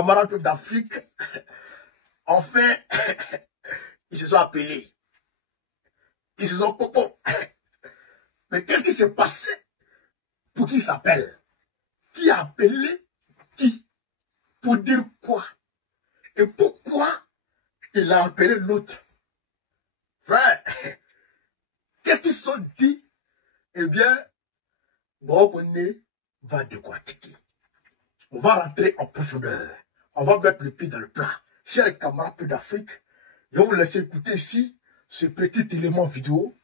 camarades d'Afrique, enfin, ils se sont appelés. Ils se sont copons. Mais qu'est-ce qui s'est passé pour qu'ils s'appellent? Qui a appelé qui? Pour dire quoi? Et pourquoi il a appelé l'autre? Frère, qu'est-ce qu'ils se sont dit? Eh bien, bon, on va décortiquer. On va rentrer en profondeur. On va mettre le pied dans le plat. Chers camarades d'Afrique, je vais vous laisser écouter ici ce petit élément vidéo.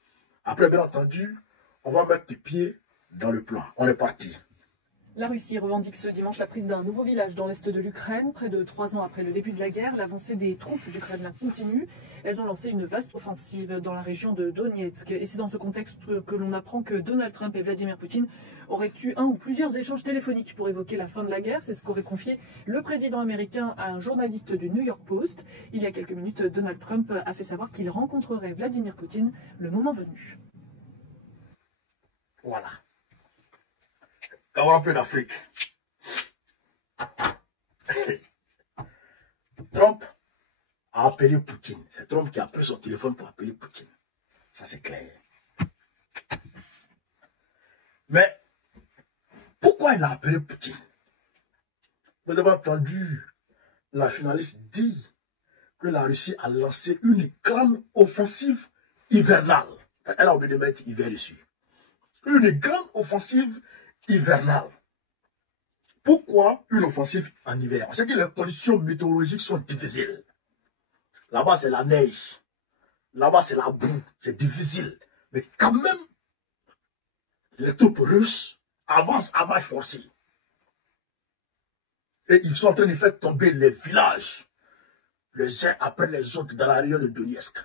Après, bien entendu, on va mettre les pieds dans le plat. On est parti. La Russie revendique ce dimanche la prise d'un nouveau village dans l'est de l'Ukraine. Près de 3 ans après le début de la guerre, l'avancée des troupes du Kremlin continue. Elles ont lancé une vaste offensive dans la région de Donetsk. Et c'est dans ce contexte que l'on apprend que Donald Trump et Vladimir Poutine auraient eu un ou plusieurs échanges téléphoniques pour évoquer la fin de la guerre. C'est ce qu'aurait confié le président américain à un journaliste du New York Post. Il y a quelques minutes, Donald Trump a fait savoir qu'il rencontrerait Vladimir Poutine le moment venu. Voilà. D'avoir un peu d'Afrique. Trump a appelé Poutine. C'est Trump qui a pris son téléphone pour appeler Poutine. Ça, c'est clair. Mais, pourquoi il a appelé Poutine? Vous avez entendu la journaliste dire que la Russie a lancé une grande offensive hivernale. Elle a oublié de mettre hiver dessus. Une grande offensive hivernale. Pourquoi une offensive en hiver? C'est que les conditions météorologiques sont difficiles. Là-bas, c'est la neige. Là-bas, c'est la boue. C'est difficile. Mais quand même, les troupes russes avancent à marche forcée. Et ils sont en train de faire tomber les villages, les uns après les autres, dans la région de Donetsk.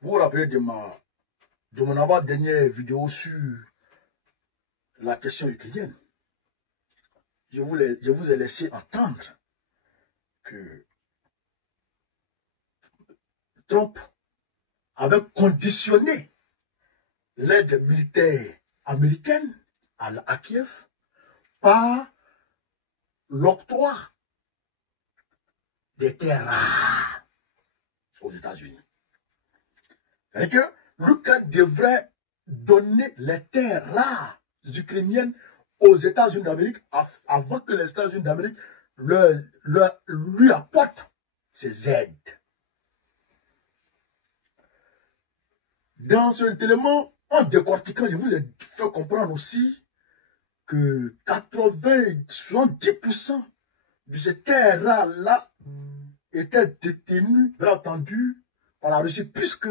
Vous vous rappelez de mon avant-dernière vidéo sur la question ukrainienne. Je vous ai laissé entendre que Trump avait conditionné l'aide militaire américaine à Kiev par l'octroi des terres rares aux États-Unis. C'est-à-dire que l'Ukraine devrait donner les terres rares ukrainiennes aux États-Unis d'Amérique avant que les États-Unis d'Amérique lui apportent ces aides. Dans cet élément, en décortiquant, je vous ai fait comprendre aussi que 80-70% de ces terres rares-là étaient détenues, bien entendu, par la Russie, puisque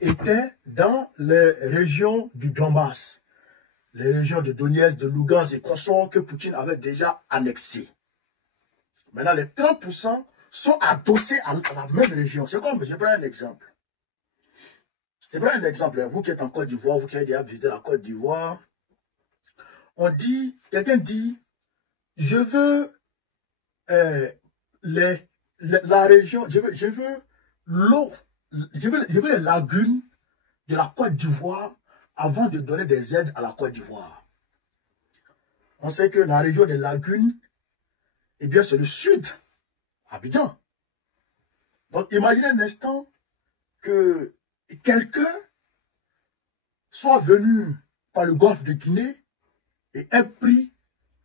étaient dans les régions du Donbass, les régions de Donetsk, de Lugansk et consorts que Poutine avait déjà annexées. Maintenant, les 30% sont adossés à la même région. C'est comme, je prends un exemple. Je prends un exemple, vous qui êtes en Côte d'Ivoire, vous qui avez déjà visité la Côte d'Ivoire, on dit, quelqu'un dit, je veux la région, je veux l'eau, je veux les lagunes de la Côte d'Ivoire avant de donner des aides à la Côte d'Ivoire. On sait que la région des lagunes, eh bien, c'est le sud, Abidjan. Donc, imaginez un instant que quelqu'un soit venu par le golfe de Guinée et ait pris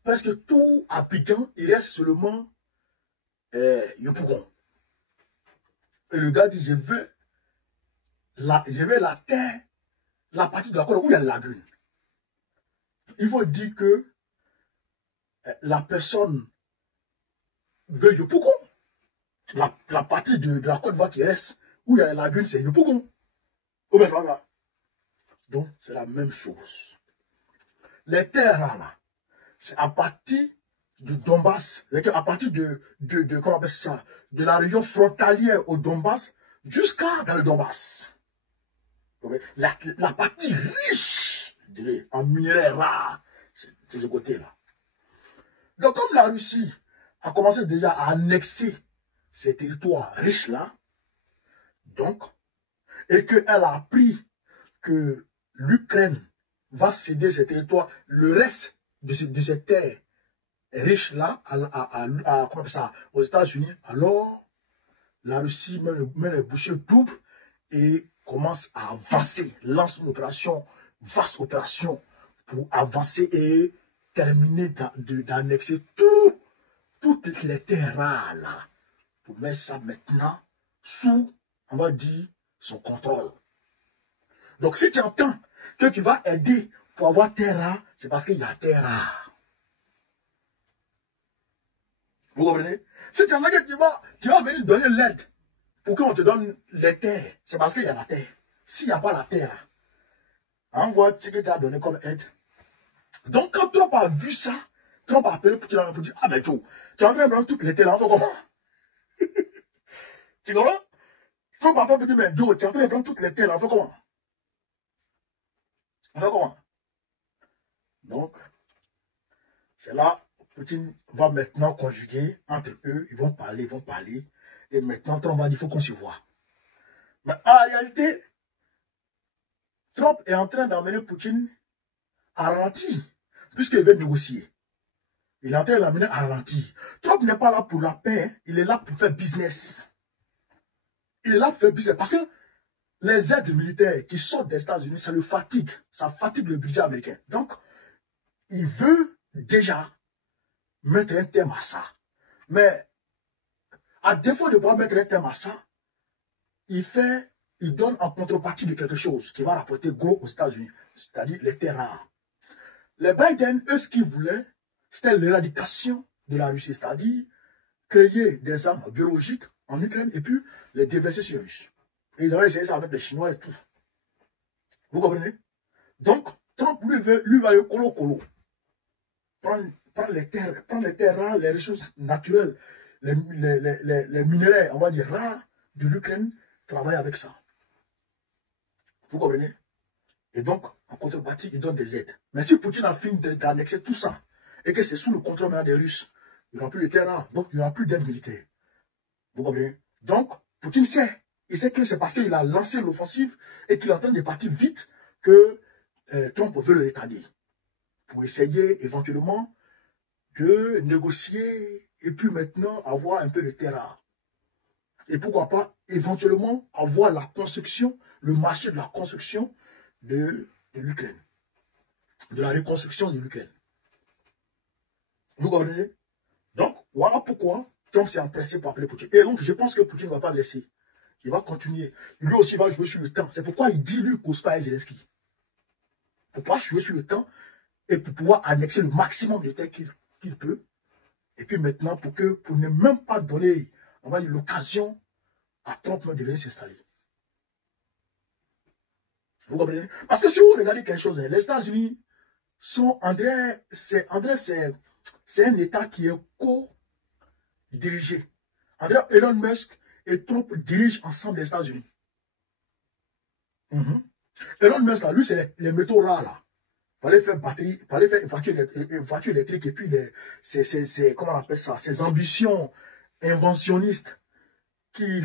presque tout Abidjan, il reste seulement Yopougon. Et le gars dit, je veux la terre, la partie de la côte où il y a la lagune. Il faut dire que la personne veut Yopougon. La partie de la côte d'Ivoire qui reste, où il y a la lagune, c'est Yopougon. Donc, c'est la même chose. Les terres là, c'est à partir du Donbass, c'est-à-dire à partir comment on appelle ça, de la région frontalière au Donbass, jusqu'à dans le Donbass. La partie riche, je dirais, en minerais rares, c'est ce côté-là. Donc, comme la Russie a commencé déjà à annexer ces territoires riches-là, donc, et qu'elle a appris que l'Ukraine va céder ces territoires, le reste de ces terres riche là, comment on appelle ça, aux États-Unis, alors la Russie met les bouchées doubles et commence à avancer, lance une opération, vaste opération, pour avancer et terminer d'annexer toutes les terres rares là, pour mettre ça maintenant sous, on va dire, son contrôle. Donc si tu entends que tu vas aider pour avoir terre rare, c'est parce qu'il y a terre rare. Vous comprenez? Si tu entends que tu vas venir donner l'aide pour qu'on te donne les terres, c'est parce qu'il y a la terre. S'il n'y a pas la terre, envoie ce que tu as donné comme aide. Donc, quand Trump a vu ça, Trump a appelé Poutine pour dire, ah ben tu es en train de prendre toutes les terres, on fait comment? Tu comprends? Trump a appelé pour dire, mais Joe, tu es en train de prendre toutes les terres, on fait comment? On fait comment? Donc, c'est là, Poutine va maintenant conjuguer entre eux, ils vont parler, et maintenant Trump va dire, il faut qu'on se voit. Mais en réalité, Trump est en train d'emmener Poutine à ralenti, puisqu'il veut négocier. Il est en train de l'amener à ralenti. Trump n'est pas là pour la paix, hein. Il est là pour faire business. Il est là pour faire business. Parce que les aides militaires qui sortent des États-Unis, ça le fatigue. Ça fatigue le budget américain. Donc, il veut déjà mettre un terme à ça. Mais, à défaut de pouvoir mettre un terme à ça, il donne en contrepartie de quelque chose qui va rapporter gros aux États-Unis. C'est-à-dire les terres rares. Les Biden, eux, ce qu'ils voulaient, c'était l'éradication de la Russie, c'est-à-dire créer des armes biologiques en Ukraine et puis les déverser sur les Russes. Et ils avaient essayé ça avec les Chinois et tout. Vous comprenez? Donc, Trump, lui va aller colo. Prendre les terres rares, les ressources naturelles, les minerais, on va dire, rares de l'Ukraine, travailler avec ça. Vous comprenez? Et donc, en contrepartie, il donne des aides. Mais si Poutine a fini d'annexer tout ça, et que c'est sous le contrôle maintenant des Russes, il n'y aura plus de terrain, donc il n'y aura plus d'aide militaire. Vous comprenez? Donc, Poutine sait. Il sait que c'est parce qu'il a lancé l'offensive et qu'il est en train de partir vite que Trump veut le retarder. Pour essayer éventuellement de négocier et puis maintenant avoir un peu de terrain. Et pourquoi pas éventuellement avoir la construction, le marché de la construction de l'Ukraine. De la reconstruction de l'Ukraine. Vous comprenez? Donc, voilà pourquoi Trump s'est empressé pour appeler Poutine. Et donc, je pense que Poutine ne va pas le laisser. Il va continuer. Lui aussi va jouer sur le temps. C'est pourquoi il dit, lui, Kospa et Zelensky. Pour pouvoir jouer sur le temps et pour pouvoir annexer le maximum de terres qu'il peut. Et puis maintenant, pour ne même pas donner, on va dire, l'occasion à Trump de venir s'installer. Vous comprenez? Parce que si vous regardez quelque chose, les États-Unis sont, c'est un État qui est co-dirigé. Elon Musk et Trump dirigent ensemble les États-Unis. Elon Musk, là, lui, c'est les métaux rares, là. Il fallait faire batterie, il fallait faire voiture électrique, et puis comment on appelle ça, ces ambitions inventionnistes qui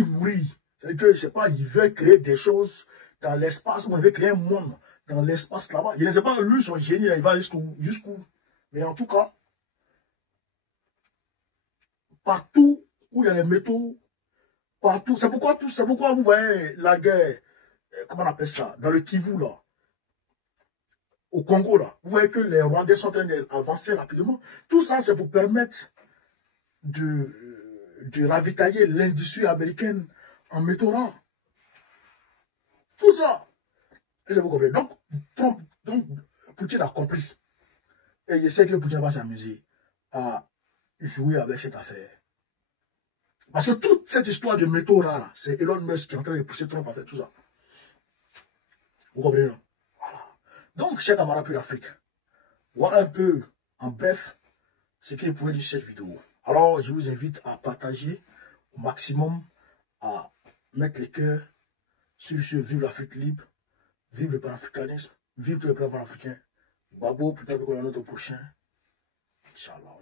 mourit. C'est-à-dire que, je sais pas, il veut créer des choses dans l'espace, ou il veut créer un monde dans l'espace là-bas. Je ne sais pas, lui, son génie, là, il va jusqu'où. Mais en tout cas, partout où il y a les métaux, partout, c'est pourquoi vous voyez la guerre, comment on appelle ça, dans le Kivu, là, au Congo, là, vous voyez que les Rwandais sont en train d'avancer rapidement. Tout ça, c'est pour permettre de ravitailler l'industrie américaine en métaux rares. Tout ça. Et vous comprenez. Donc, Poutine a compris. Et il sait que Poutine va s'amuser à jouer avec cette affaire. Parce que toute cette histoire de métaux rares, là, c'est Elon Musk qui est en train de pousser Trump à faire tout ça. Vous comprenez, non? Voilà. Donc, chers camarades pour l'Afrique, voilà un peu, en bref, ce qu'il pouvait dire sur cette vidéo. Alors, je vous invite à partager au maximum, à mettre les cœurs sur ce Vive l'Afrique libre, vive le panafricanisme, vive tous les plans panafricains. Babo, peut-être qu'on a notre prochain. Inch'Allah.